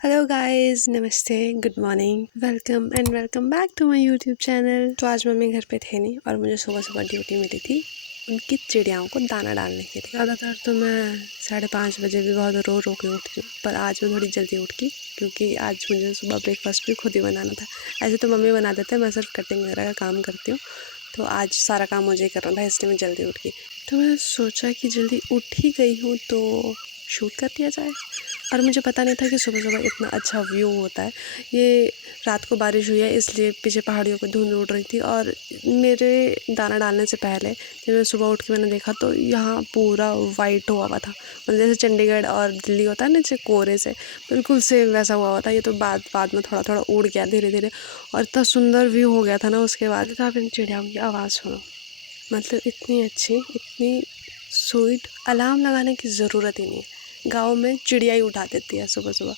Hello guys, नमस्ते, good morning, welcome back to my YouTube channel. तो आज mummy घर पे थे नहीं और मुझे सुबह सुबह ड्यूटी मिली थी उनकी चिड़ियाओं को दाना डालने के लिए। ज़्यादातर तो मैं 5:30 बजे भी बहुत रो के उठती हूँ, पर आज मैं थोड़ी जल्दी उठ गई क्योंकि आज मुझे सुबह ब्रेकफास्ट भी खुद ही बनाना था। ऐसे तो मम्मी बना देते हैं, मैं सिर्फ कटिंग वगैरह का काम करती हूँ, तो आज सारा काम मुझे ही करना था, इसलिए मैं जल्दी उठ गई। तो मैं सोचा कि जल्दी उठ ही गई हूँ तो शूट कर दिया जाए। और मुझे पता नहीं था कि सुबह सुबह इतना अच्छा व्यू होता है। ये रात को बारिश हुई है इसलिए पीछे पहाड़ियों पर धुंध उड़ रही थी, और मेरे दाना डालने से पहले जब मैं सुबह उठ के मैंने देखा तो यहाँ पूरा वाइट हुआ हुआ था, मतलब जैसे चंडीगढ़ और दिल्ली होता है ना जैसे कोहरे से, बिल्कुल सेम वैसा हुआ हुआ था। ये तो बाद में थोड़ा थोड़ा उड़ गया धीरे धीरे, और इतना सुंदर व्यू हो गया था ना। उसके बाद तो आप इन चिड़ियाओं की आवाज़ सुनो, मतलब इतनी अच्छी, इतनी स्वीट, अलार्म लगाने की ज़रूरत ही नहीं है। गाँव में चिड़िया ही उठा देती है सुबह सुबह।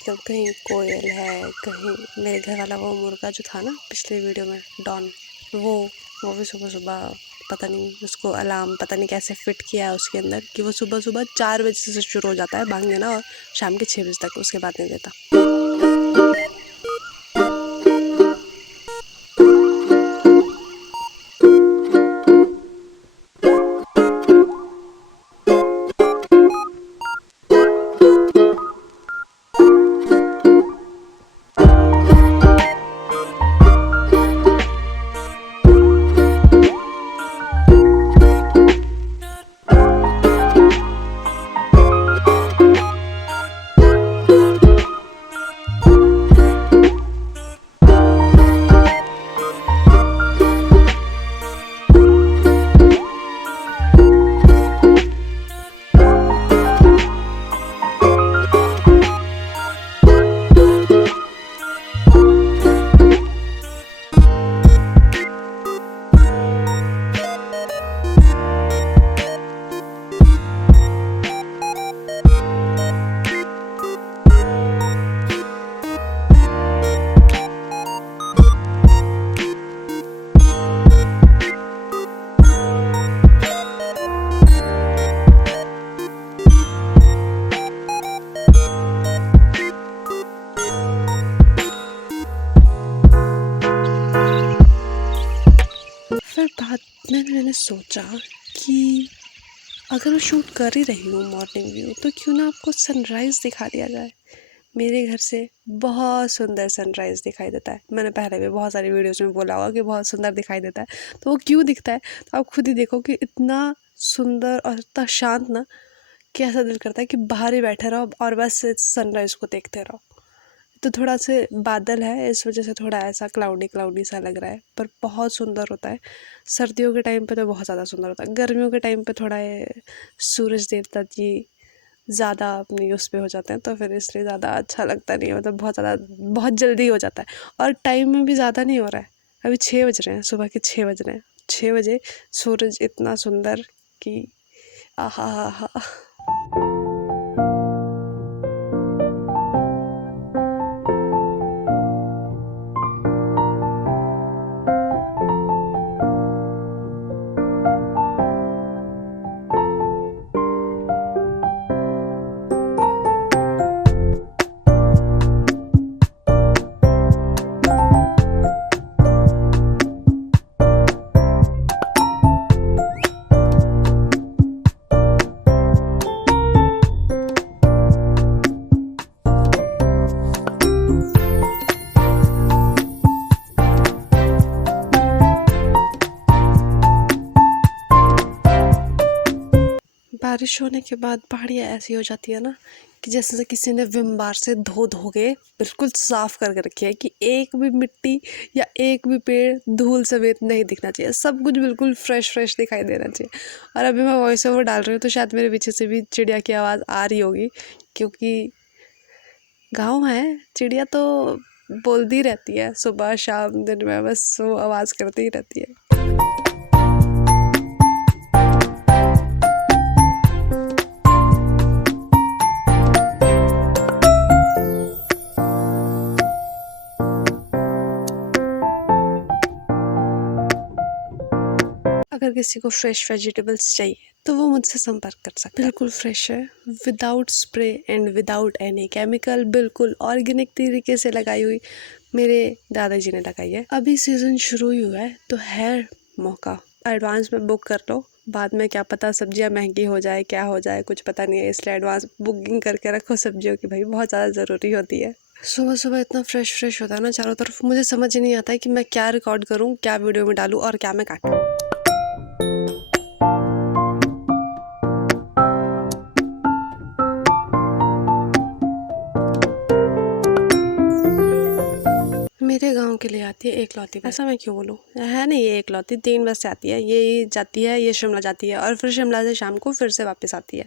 तो कहीं कोयल है, कहीं मेरे घर वाला वो मुर्गा जो था ना पिछले वीडियो में, डॉन, वो भी सुबह सुबह पता नहीं उसको अलार्म पता नहीं कैसे फिट किया है उसके अंदर कि वो सुबह सुबह 4 बजे से शुरू हो जाता है भाग देना, और शाम के 6 बजे तक, उसके बाद नहीं देता। फिर बाद में मैंने सोचा कि अगर मैं शूट कर ही रही हूँ मॉर्निंग व्यू, तो क्यों ना आपको सनराइज़ दिखा दिया जाए। मेरे घर से बहुत सुंदर सनराइज़ दिखाई देता है। मैंने पहले भी बहुत सारी वीडियोज़ में बोला होगा कि बहुत सुंदर दिखाई देता है, तो वो क्यों दिखता है तो आप खुद ही देखो कि इतना सुंदर और इतना शांत ना, कि ऐसा दिल करता है कि बाहर ही बैठे रहो और बस सनराइज़ को देखते रहो। तो थोड़ा से बादल है इस वजह से थोड़ा ऐसा क्लाउडी क्लाउडी सा लग रहा है, पर बहुत सुंदर होता है। सर्दियों के टाइम पे तो बहुत ज़्यादा सुंदर होता है। गर्मियों के टाइम पे थोड़ा ये सूरज देवता जी ज़्यादा अपनी उस पे हो जाते हैं, तो फिर इसलिए ज़्यादा अच्छा लगता नहीं है, मतलब बहुत ज़्यादा बहुत जल्दी हो जाता है, और टाइम में भी ज़्यादा नहीं हो रहा है। अभी 6 बज रहे हैं, सुबह के 6 बज रहे हैं, 6 बजे सूरज इतना सुंदर कि आहा हा हा। बारिश होने के बाद पहाड़ियाँ ऐसी हो जाती है ना कि जैसे किसी ने विम बार से धो धो के बिल्कुल साफ करके रखी है, कि एक भी मिट्टी या एक भी पेड़ धूल समेत नहीं दिखना चाहिए, सब कुछ बिल्कुल फ्रेश फ्रेश दिखाई देना चाहिए। और अभी मैं वॉइस ओवर डाल रही हूँ तो शायद मेरे पीछे से भी चिड़िया की आवाज़ आ रही होगी, क्योंकि गाँव है, चिड़िया तो बोलती रहती है सुबह शाम दिन में, बस वो आवाज़ करती ही रहती है। अगर किसी को फ्रेश वेजिटेबल्स चाहिए तो वो मुझसे संपर्क कर सकता है। बिल्कुल फ्रेश है, without spray and without any chemical, बिल्कुल ऑर्गेनिक तरीके से लगाई हुई मेरे दादाजी ने लगाई है। अभी सीज़न शुरू ही हुआ है तो है मौका, एडवांस में बुक कर लो, बाद में क्या पता सब्जियां महंगी हो जाए, क्या हो जाए कुछ पता नहीं है, इसलिए एडवांस बुकिंग करके रखो सब्जियों की, भाई बहुत ज़्यादा ज़रूरी होती है। सुबह सुबह इतना फ्रेश होता है ना चारों तरफ, मुझे समझ ही नहीं आता है कि मैं क्या रिकॉर्ड करूँ, क्या वीडियो में डालूँ और क्या मैं काटूँ। मेरे गांव के लिए आती है एक लौती, ऐसा मैं क्यों बोलूँ, है नहीं ये एक लौती, 3 बस से आती है, ये जाती है, ये शिमला जाती है और फिर शिमला से शाम को फिर से वापस आती है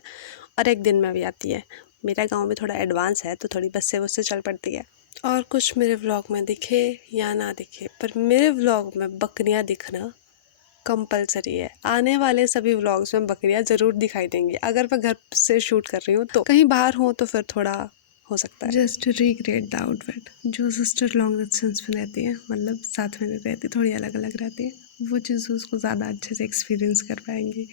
और एक दिन में भी आती है। मेरा गांव भी थोड़ा एडवांस है तो थोड़ी बस से उससे चल पड़ती है। और कुछ मेरे व्लॉग में दिखे या ना दिखे, पर मेरे व्लॉग में बकरियां दिखना कंपलसरी है। आने वाले सभी व्लॉग्स में बकरियां ज़रूर दिखाई देंगी। अगर मैं घर से शूट कर रही हूँ तो, कहीं बाहर हूँ तो फिर थोड़ा हो सकता है। Just recreate the outfit. जो सिस्टर लॉन्ग डिस्टेंस में रहती है, मतलब साथ में नहीं रहती, थोड़ी अलग अलग रहती है, वो चीज़ उसको ज़्यादा अच्छे से एक्सपीरियंस कर पाएंगी।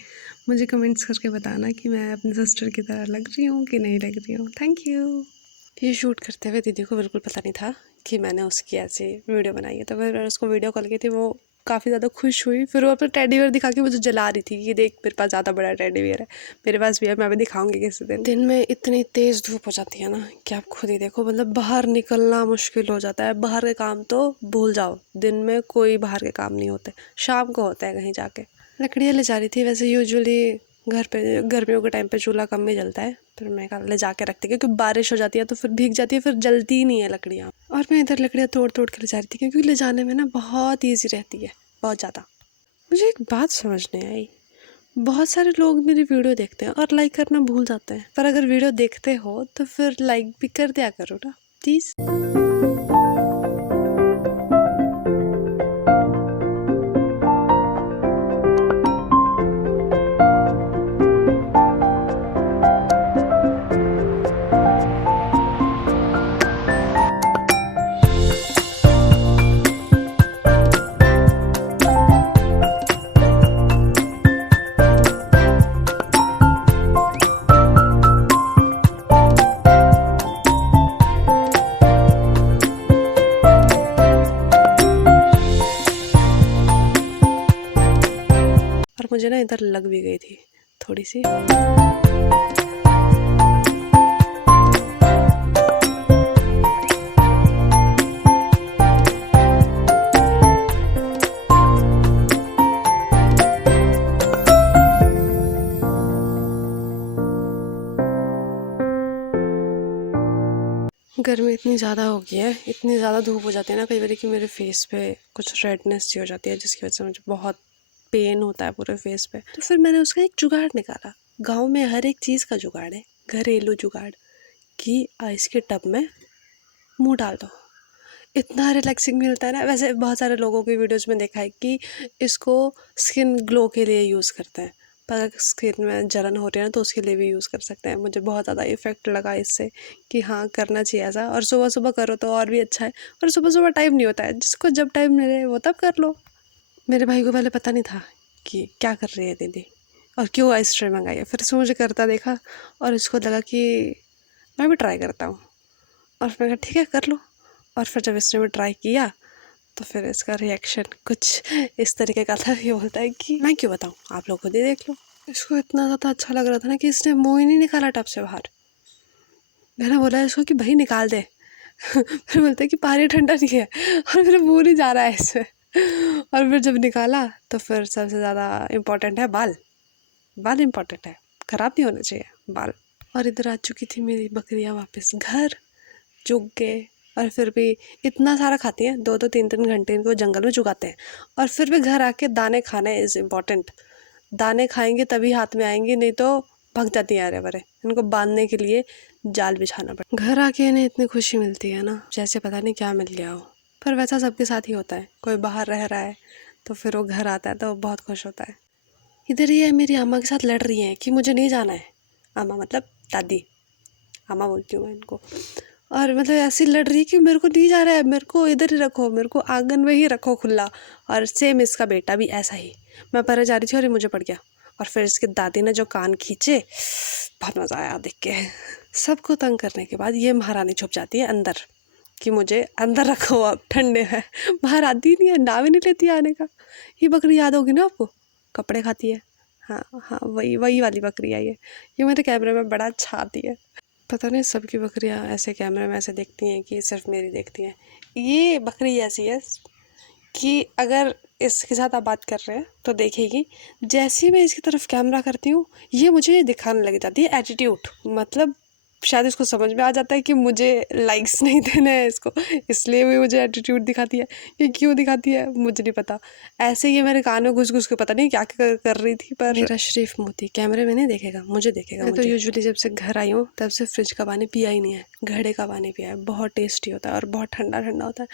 मुझे कमेंट्स करके बताना कि मैं अपनी सिस्टर की तरह लग रही हूँ कि नहीं लग रही हूँ। Thank you. ये शूट करते हुए दीदी को बिल्कुल पता नहीं था कि मैंने उसकी ऐसी वीडियो बनाई है, तो फिर मैंने उसको वीडियो कॉल की थी, वो काफ़ी ज़्यादा खुश हुई। फिर वो अपना टेडी बियर दिखा के मुझे जला रही थी कि देख मेरे पास ज़्यादा बड़ा टेडी बियर है, मेरे पास भी है, मैं भी दिखाऊंगी किसी दिन। दिन में इतनी तेज़ धूप हो जाती है ना कि आप खुद ही देखो, मतलब बाहर निकलना मुश्किल हो जाता है। बाहर के काम तो भूल जाओ, दिन में कोई बाहर के काम नहीं होते, शाम को होता है कहीं जाके। लकड़ियाँ ले जा रही थी, वैसे यूजुअली घर पे गर्मियों के टाइम पे चूल्हा कम ही जलता है, फिर मैं कहा ले जाके रखती, क्योंकि बारिश हो जाती है तो फिर भीग जाती है, फिर जलती ही नहीं है लकड़ियाँ। और मैं इधर लकड़ियाँ तोड़ तोड़ कर ले जा रही थी, क्योंकि ले जाने में ना बहुत ईजी रहती है, बहुत ज़्यादा। मुझे एक बात समझ नहीं आई, बहुत सारे लोग मेरी वीडियो देखते हैं और लाइक करना भूल जाते हैं, पर अगर वीडियो देखते हो तो फिर लाइक भी कर दिया करो ना प्लीज़। और मुझे ना इधर लग भी गई थी थोड़ी सी। गर्मी इतनी ज़्यादा हो गई है, इतनी ज़्यादा धूप हो जाती है ना कई बार कि मेरे फेस पे कुछ रेडनेस सी हो जाती है, जिसकी वजह से मुझे बहुत पेन होता है पूरे फेस पे। तो फिर मैंने उसका एक जुगाड़ निकाला। गांव में हर एक चीज़ का जुगाड़ है, घरेलू जुगाड़, कि आइस के टब में मुंह डाल दो, इतना रिलैक्सिंग मिलता है ना। वैसे बहुत सारे लोगों की वीडियोज़ में देखा है कि इसको स्किन ग्लो के लिए यूज़ करते हैं, पर अगर स्किन में जलन हो रही है ना तो उसके लिए भी यूज़ कर सकते हैं। मुझे बहुत ज़्यादा इफेक्ट लगा इससे कि हाँ करना चाहिए ऐसा, और सुबह सुबह करो तो और भी अच्छा है। और सुबह सुबह टाइम नहीं होता है, जिसको जब टाइम मिले वो तब कर लो। मेरे भाई को पहले पता नहीं था कि क्या कर रही है दीदी और क्यों आइस ट्रे मंगाई है, फिर से मुझे करता देखा और इसको लगा कि मैं भी ट्राई करता हूँ, और मैं कहा ठीक है कर लो। और फिर जब इसने भी ट्राई किया तो फिर इसका रिएक्शन कुछ इस तरीके का था, ये बोलता है कि मैं क्यों बताऊँ, आप लोग खुद ही देख लो। इसको इतना ज़्यादा अच्छा लग रहा था ना कि इसने मुँह ही नहीं निकाला टब से बाहर। मैंने बोला इसको कि भाई निकाल दे फिर बोलते कि पानी ठंडा नहीं है और मेरा मुँह नहीं जा रहा है इसमें। और फिर जब निकाला तो फिर सबसे ज़्यादा इम्पोर्टेंट है बाल, बाल इम्पोर्टेंट है, ख़राब नहीं होने चाहिए बाल। और इधर आ चुकी थी मेरी बकरियाँ वापस घर, चुग के, और फिर भी इतना सारा खाती हैं, 2-2 3-3 घंटे इनको जंगल में चुगाते हैं, और फिर भी घर आके दाने खाने इज़ इम्पॉर्टेंट। दाने खाएंगे तभी हाथ में आएंगे, नहीं तो भाग जाती हैं अरे बरे। इनको बांधने के लिए जाल बिछाना पड़ता। घर आके इन्हें इतनी खुशी मिलती है ना, जैसे पता नहीं क्या मिल गया हो। पर वैसा सबके साथ ही होता है, कोई बाहर रह रहा है तो फिर वो घर आता है तो बहुत खुश होता है। इधर ये मेरी अम्मा के साथ लड़ रही हैं कि मुझे नहीं जाना है। अम्मा मतलब दादी, अम्मा बोलती हूँ मैं इनको। और मतलब ऐसी लड़ रही कि मेरे को नहीं जा रहा है, मेरे को इधर ही रखो, मेरे को आंगन में ही रखो खुला। और सेम इसका बेटा भी ऐसा ही। मैं परे जा रही थी और ये मुझे पड़ गया। और फिर इसकी दादी ने जो कान खींचे, बहुत मज़ा आया देख के। सबको तंग करने के बाद ये महारानी छुप जाती है अंदर कि मुझे अंदर रखो, अब ठंडे है। बाहर आती नहीं है, नाम ही नहीं लेती आने का। ये बकरी याद होगी ना आपको, कपड़े खाती है। हाँ हाँ, वही वही वाली बकरी है ये मेरे कैमरे में बड़ा अच्छा आती है। पता नहीं सबकी बकरियां ऐसे कैमरे में ऐसे देखती हैं कि सिर्फ मेरी देखती हैं। ये बकरी ऐसी है कि अगर इसके साथ आप बात कर रहे हैं तो देखेगी, जैसे ही मैं इसकी तरफ कैमरा करती हूँ ये मुझे दिखाने लग जाती है एटीट्यूड। मतलब शायद इसको समझ में आ जाता है कि मुझे लाइक्स नहीं देने हैं इसको, इसलिए भी मुझे एटीट्यूड दिखाती है। ये क्यों दिखाती है मुझे नहीं पता। ऐसे ये मेरे कान में घुस घुस के पता नहीं क्या कर रही थी। पर मेरा शरीफ मोती कैमरे में नहीं देखेगा, मुझे देखेगा। मैं तो यूजुअली जब से घर आई हूँ तब से फ्रिज का पानी पिया ही नहीं है, घड़े का पानी पिया है। बहुत टेस्टी होता है और बहुत ठंडा ठंडा होता है।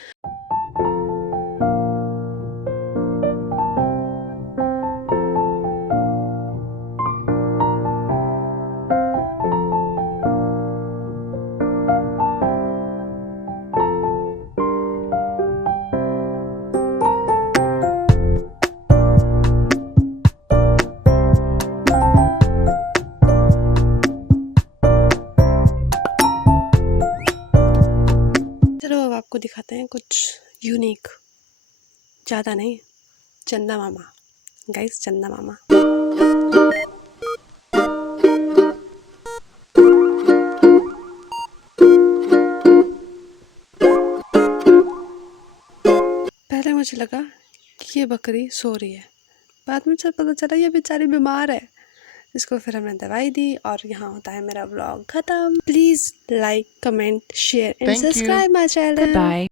चलो अब आपको दिखाते हैं कुछ यूनिक, ज़्यादा नहीं, चंदा मामा। गाइस, चंदा मामा। पहले मुझे लगा कि ये बकरी सो रही है, बाद में जब पता चला ये बेचारी बीमार है। इसको फिर हमने दवाई दी और यहाँ होता है मेरा व्लॉग खत्म। Please like, comment, share and Thank you. Subscribe my channel. Goodbye.